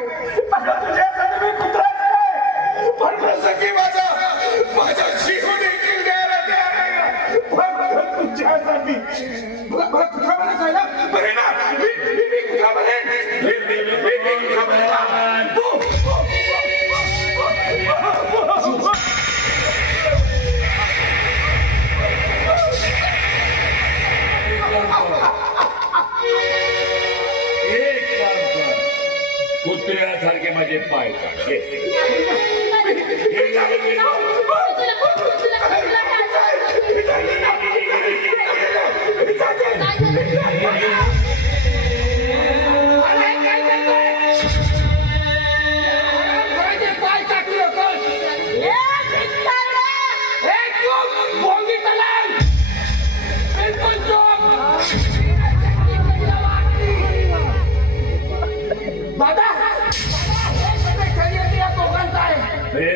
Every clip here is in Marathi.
तुझ्यासाठी मी कुत्राच नाही, पण प्रसंगी माझा जीव देखील द्यायला तयार आहे. फक्त तुझ्यासाठी. मला कुत्रा बनायचं आहे ना? बरे ना, मी कुत्रा बनेन. मी कुत्रा बनेन. कुत्र्यासारखे माझे पाय काढ.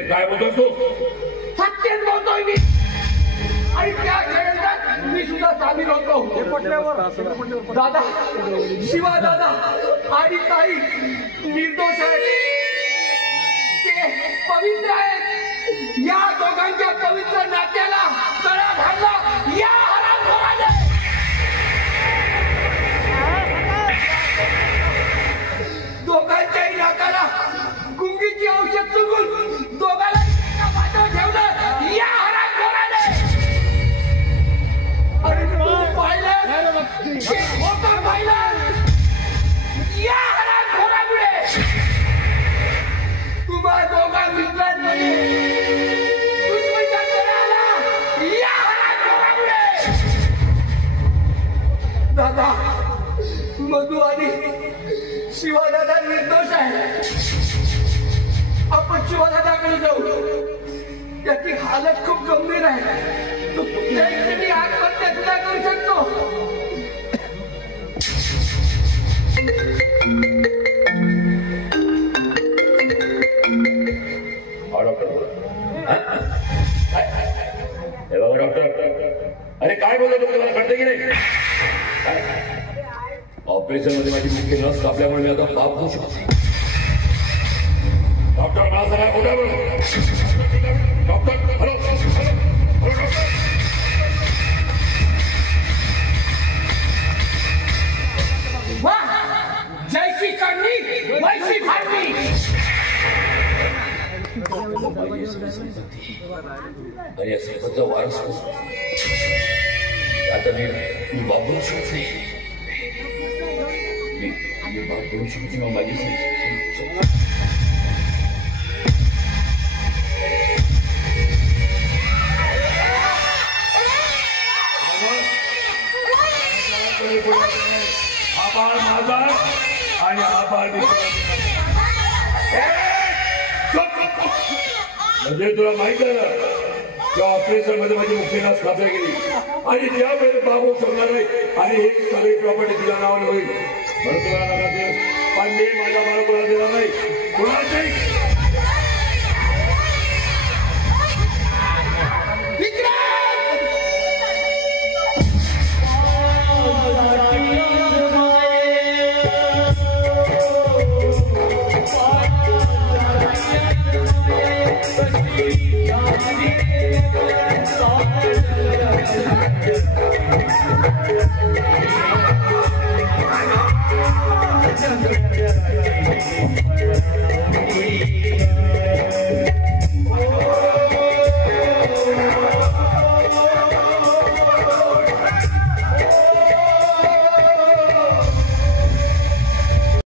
काय बोलतोस तू? सत्यच बोलतोय मी. आणि त्या खेळात मी सुद्धा सामील होतो. दादा, शिवा दादा आणि ताई निर्दोष आहेत, ते पवित्र आहेत. या दोघांच्या पवित्र नात्याला तडा घालला या हरामखोराने. दोघांच्याही नाकाला गुंगीची औषध चुकून दोघांना बाजूला ठेवलं या हरामखोराने. अरे तू पाहिलं, होतं पाहिलं या हरामखोरामुळे. तुम्हा दोघा मित्रांमध्ये दुश्मनचा तडा आला या हरामखोरामुळे. दादा, मधू आणि शिवादादा निर्दोष आहे. आपण शिवादादाकडे जाऊ. त्याची हालत खूप गंभीर आहे. तो कुठल्या ठिकाणी आत्महत्या सुद्धा करू शकतो. डॉक्टर, अरे काय बोलतो तुम्ही? मला कळतं की नाही? ऑपरेशन मध्ये माझी मुख्य नस कापल्यामुळे मी आता बाप होऊ शकतो. डॉक्टर मला सांगा कुठे बोल. Doctor, hello doctor. जैसी करनी वैसी भागनी. आणि या सर्वांचा वारस आता मी बाप बनू शकत नाही. मी बाप बनू शकतो मग माझी हा बाळ माझा आणि हा बाळ म्हणजे तुला माहित आहे ना, त्या ऑपरेशन मध्ये माझी मुख्य नास खात्री गेली आणि त्यावेळेस बाबू शकणार नाही आणि हे सगळी प्रॉपर्टी तुझ्या नावाने होईल. म्हणून तुला पांडे माझ्या बाळा कोणाला देणार नाही. कोणाला